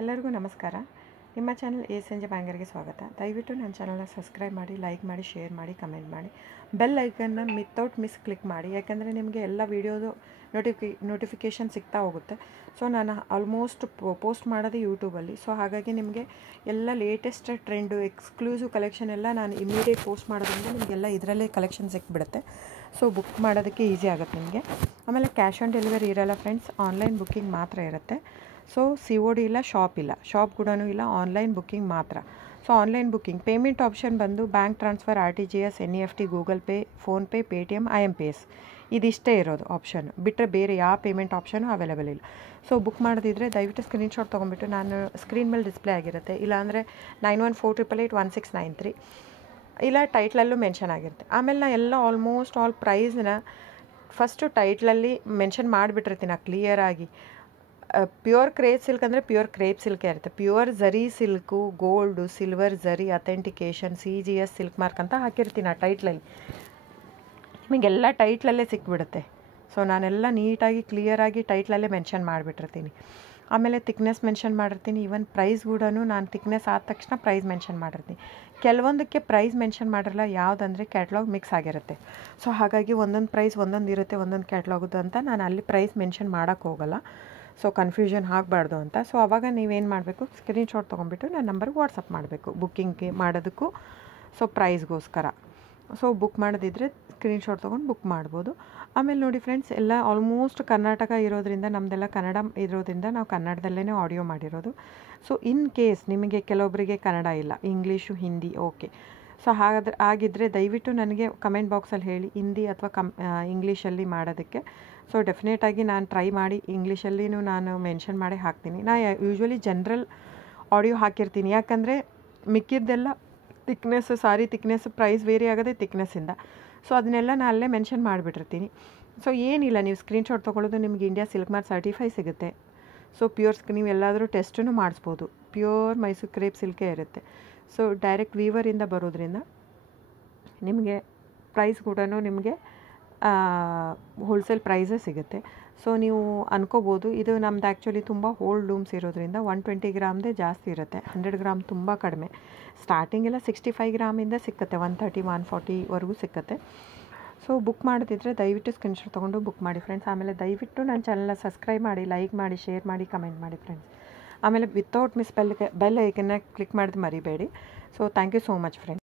ಎಲ್ಲರಿಗೂ ನಮಸ್ಕಾರ. ನಿಮ್ಮ ಚಾನಲ್ ಎ ಸಂಜೆ ಬ್ಯಾಂಗರ್ಗೆ ಸ್ವಾಗತ. ದಯವಿಟ್ಟು ನನ್ನ ಚಾನಲ್ನ ಸಬ್ಸ್ಕ್ರೈಬ್ ಮಾಡಿ, ಲೈಕ್ ಮಾಡಿ, ಶೇರ್ ಮಾಡಿ, ಕಮೆಂಟ್ ಮಾಡಿ, ಬೆಲ್ ಐಕನ್ನ ವಿತೌಟ್ ಮಿಸ್ ಕ್ಲಿಕ್ ಮಾಡಿ. ಯಾಕೆಂದರೆ ನಿಮಗೆ ಎಲ್ಲ ವೀಡಿಯೋದು ನೋಟಿಫಿಕೇಷನ್ ಸಿಗ್ತಾ ಹೋಗುತ್ತೆ. ಸೊ ನಾನು ಆಲ್ಮೋಸ್ಟ್ ಪೋಸ್ಟ್ ಮಾಡೋದು ಯೂಟ್ಯೂಬಲ್ಲಿ. ಸೊ ಹಾಗಾಗಿ ನಿಮಗೆ ಎಲ್ಲ ಲೇಟೆಸ್ಟ್ ಟ್ರೆಂಡು, ಎಕ್ಸ್ಕ್ಲೂಸಿವ್ ಕಲೆಕ್ಷನ್ ಎಲ್ಲ ನಾನು ಇಮಿಡಿಯೇಟ್ ಪೋಸ್ಟ್ ಮಾಡೋದ್ರಿಂದ ನಿಮಗೆಲ್ಲ ಇದರಲ್ಲೇ ಕಲೆಕ್ಷನ್ ಸಿಕ್ಬಿಡುತ್ತೆ. ಸೊ ಬುಕ್ ಮಾಡೋದಕ್ಕೆ ಈಸಿ ಆಗುತ್ತೆ ನಿಮಗೆ. ಆಮೇಲೆ ಕ್ಯಾಶ್ ಆನ್ ಡೆಲಿವರಿ ಇರೋಲ್ಲ ಫ್ರೆಂಡ್ಸ್, ಆನ್ಲೈನ್ ಬುಕ್ಕಿಂಗ್ ಮಾತ್ರ ಇರುತ್ತೆ. ಸೊ COD ಇಲ್ಲ, ಶಾಪ್ ಕೂಡ ಇಲ್ಲ, ಆನ್ಲೈನ್ ಬುಕ್ಕಿಂಗ್ ಮಾತ್ರ. So online booking payment option ಬಂದು bank transfer, RTGS, NEFT, Google Pay, PhonePe, Paytm, IMPS ಇದಿಷ್ಟೇ ಇರೋದು ಆಪ್ಷನ್. ಬಿಟ್ಟರೆ ಬೇರೆ ಯಾವ ಪೇಮೆಂಟ್ ಆಪ್ಷನು ಅವೈಲೇಬಲ್ ಇಲ್ಲ. ಸೊ ಬುಕ್ ಮಾಡೋದಿದ್ರೆ ದಯವಿಟ್ಟು ಸ್ಕ್ರೀನ್ಶಾಟ್ ತೊಗೊಂಬಿಟ್ಟು, ನಾನು ಸ್ಕ್ರೀನ್ ಮೇಲೆ ಡಿಸ್ಪ್ಲೇ ಆಗಿರುತ್ತೆ, ಇಲ್ಲಾಂದರೆ 9148881693 ಇಲ್ಲ ಟೈಟ್ಲಲ್ಲೂ ಮೆನ್ಷನ್ ಆಗಿರುತ್ತೆ. ಆಮೇಲೆ ನಾನು ಎಲ್ಲ ಆಲ್ಮೋಸ್ಟ್ ಆಲ್ ಪ್ರೈಸ್ನ ಫಸ್ಟು ಟೈಟ್ಲಲ್ಲಿ ಮೆನ್ಷನ್ ಮಾಡಿಬಿಟ್ಟಿರ್ತೀನಿ ಕ್ಲಿಯರಾಗಿ. ಪ್ಯೂರ್ ಕ್ರೇಪ್ ಸಿಲ್ಕ್ ಅಂದರೆ ಪ್ಯೂರ್ ಕ್ರೇಪ್ ಸಿಲ್ಕೇ ಇರುತ್ತೆ. ಪ್ಯೂರ್ ಝರಿ ಸಿಲ್ಕು, ಗೋಲ್ಡು, ಸಿಲ್ವರ್ ಝರಿ, ಅಥೆಂಟಿಕೇಷನ್, CGS ಸಿಲ್ಕ್ ಮಾರ್ಕ್ ಅಂತ ಹಾಕಿರ್ತೀನಿ ಆ ಟೈಟ್ಲಲ್ಲಿ. ನಿಮಗೆಲ್ಲ ಟೈಟ್ಲಲ್ಲೇ ಸಿಕ್ಬಿಡುತ್ತೆ. ಸೊ ನಾನೆಲ್ಲ ನೀಟಾಗಿ ಕ್ಲಿಯರಾಗಿ ಟೈಟ್ಲಲ್ಲೇ ಮೆನ್ಷನ್ ಮಾಡಿಬಿಟ್ಟಿರ್ತೀನಿ. ಆಮೇಲೆ ತಿಕ್ನೆಸ್ ಮೆನ್ಷನ್ ಮಾಡಿರ್ತೀನಿ. ಈವನ್ ಪ್ರೈಸ್ ಕೂಡ ನಾನು ತಿಕ್ನೆಸ್ ಆದ ತಕ್ಷಣ ಪ್ರೈಸ್ ಮೆನ್ಷನ್ ಮಾಡಿರ್ತೀನಿ. ಕೆಲವೊಂದಕ್ಕೆ ಪ್ರೈಸ್ ಮೆನ್ಷನ್ ಮಾಡಿರಲ್ಲ, ಯಾವುದಂದರೆ ಕ್ಯಾಟ್ಲಾಗ್ ಮಿಕ್ಸ್ ಆಗಿರುತ್ತೆ. ಸೊ ಹಾಗಾಗಿ ಒಂದೊಂದು ಪ್ರೈಸ್ ಒಂದೊಂದು ಇರುತ್ತೆ, ಒಂದೊಂದು ಕ್ಯಾಟ್ಲಾಗದು ಅಂತ ನಾನು ಅಲ್ಲಿ ಪ್ರೈಸ್ ಮೆನ್ಷನ್ ಮಾಡೋಕ್ಕೆ ಹೋಗಲ್ಲ. ಸೊ ಕನ್ಫ್ಯೂಷನ್ ಆಗಬಾರ್ದು ಅಂತ. ಸೊ ಆವಾಗ ನೀವೇನು ಮಾಡಬೇಕು, ಸ್ಕ್ರೀನ್ಶಾಟ್ ತೊಗೊಂಬಿಟ್ಟು ನನ್ನ ನಂಬರ್ಗೆ ವಾಟ್ಸಪ್ ಮಾಡಬೇಕು ಬುಕ್ಕಿಂಗ್ಗೆ ಮಾಡೋದಕ್ಕೂ, ಸೊ ಪ್ರೈಸ್ಗೋಸ್ಕರ. ಸೊ ಬುಕ್ ಮಾಡೋದಿದ್ರೆ ಸ್ಕ್ರೀನ್ಶಾಟ್ ತೊಗೊಂಡು ಬುಕ್ ಮಾಡ್ಬೋದು. ಆಮೇಲೆ ನೋಡಿ ಫ್ರೆಂಡ್ಸ್, ಎಲ್ಲ ಆಲ್ಮೋಸ್ಟ್ ಕರ್ನಾಟಕ ಇರೋದ್ರಿಂದ, ನಮ್ಮದೆಲ್ಲ ಕನ್ನಡ ಇರೋದ್ರಿಂದ ನಾವು ಕನ್ನಡದಲ್ಲೇ ಆಡಿಯೋ ಮಾಡಿರೋದು. ಸೊ ಇನ್ ಕೇಸ್ ನಿಮಗೆ ಕೆಲವೊಬ್ಬರಿಗೆ ಕನ್ನಡ ಇಲ್ಲ, ಇಂಗ್ಲೀಷು, ಹಿಂದಿ, ಓಕೆ. ಸೊ ಆಗಿದ್ದರೆ ದಯವಿಟ್ಟು ನನಗೆ ಕಮೆಂಟ್ ಬಾಕ್ಸಲ್ಲಿ ಹೇಳಿ, ಹಿಂದಿ ಅಥವಾ ಇಂಗ್ಲೀಷಲ್ಲಿ ಮಾಡೋದಕ್ಕೆ. ಸೊ ಡೆಫಿನೆಟಾಗಿ ನಾನು ಟ್ರೈ ಮಾಡಿ ಇಂಗ್ಲೀಷಲ್ಲಿನೂ ನಾನು ಮೆನ್ಷನ್ ಮಾಡಿ ಹಾಕ್ತೀನಿ. ನಾನು ಯೂಶ್ವಲಿ ಜನರಲ್ ಆಡಿಯೋ ಹಾಕಿರ್ತೀನಿ, ಯಾಕಂದರೆ ಮಿಕ್ಕಿದ್ದೆಲ್ಲ ಸಾರಿ ತಿಕ್ನೆಸ್ ಪ್ರೈಸ್ ವೇರಿ ಆಗೋದೇ ತಿಕ್ನೆಸ್ಸಿಂದ. ಸೊ ಅದನ್ನೆಲ್ಲ ನಾನು ಅಲ್ಲೇ ಮೆನ್ಷನ್ ಮಾಡಿಬಿಟ್ಟಿರ್ತೀನಿ. ಸೊ ಏನಿಲ್ಲ, ನೀವು ಸ್ಕ್ರೀನ್ಶಾಟ್ ತೊಗೊಳ್ಳೋದು, ನಿಮಗೆ ಇಂಡಿಯಾ ಸಿಲ್ಕ್ ಮಾರ್ಕ್ ಸರ್ಟಿಫೈ ಸಿಗುತ್ತೆ. ಸೊ ನೀವು ಎಲ್ಲಾದರೂ ಟೆಸ್ಟನ್ನು ಮಾಡಿಸ್ಬೋದು. ಪ್ಯೂರ್ ಮೈಸೂರು ಕ್ರೇಪ್ ಸಿಲ್ಕೇ ಇರುತ್ತೆ. ಸೊ ಡೈರೆಕ್ಟ್ ವೀವರಿಂದ ಬರೋದ್ರಿಂದ ನಿಮಗೆ ಪ್ರೈಸ್ ಕೂಡ ನಿಮಗೆ ಹೋಲ್ಸೇಲ್ ಪ್ರೈಸೇ ಸಿಗುತ್ತೆ. ಸೊ ನೀವು ಅನ್ಕೋಬೋದು, ಇದು ನಮ್ದು ಆ್ಯಕ್ಚುಲಿ ತುಂಬ ಹೋಲ್ಡ್ ಲೂಮ್ಸ್ ಇರೋದ್ರಿಂದ 120 ಗ್ರಾಮ್ದೇ ಜಾಸ್ತಿ ಇರುತ್ತೆ, 100 ಗ್ರಾಮ್ ತುಂಬ ಕಡಿಮೆ. ಸ್ಟಾರ್ಟಿಂಗೆಲ್ಲ 65 ಗ್ರಾಮಿಂದ ಸಿಕ್ಕತ್ತೆ, 130, 140ವರೆಗೂ ಸಿಕ್ಕತ್ತೆ. ಸೊ ಬುಕ್ ಮಾಡೋದಿದ್ರೆ ದಯವಿಟ್ಟು ಸ್ಕ್ರೀನ್ಶಾಟ್ ತೊಗೊಂಡು ಬುಕ್ ಮಾಡಿ ಫ್ರೆಂಡ್ಸ್. ಆಮೇಲೆ ದಯವಿಟ್ಟು ನನ್ನ ಚಾನಲ್ನ ಸಬ್ಸ್ಕ್ರೈಬ್ ಮಾಡಿ, ಲೈಕ್ ಮಾಡಿ, ಶೇರ್ ಮಾಡಿ, ಕಮೆಂಟ್ ಮಾಡಿ ಫ್ರೆಂಡ್ಸ್. ಆಮೇಲೆ ವಿತೌಟ್ ಮಿಸ್ ಬೆಲ್ ಐಕನ್ನ ಕ್ಲಿಕ್ ಮಾಡೋದು ಮರಿಬೇಡಿ. So thank you so much friends.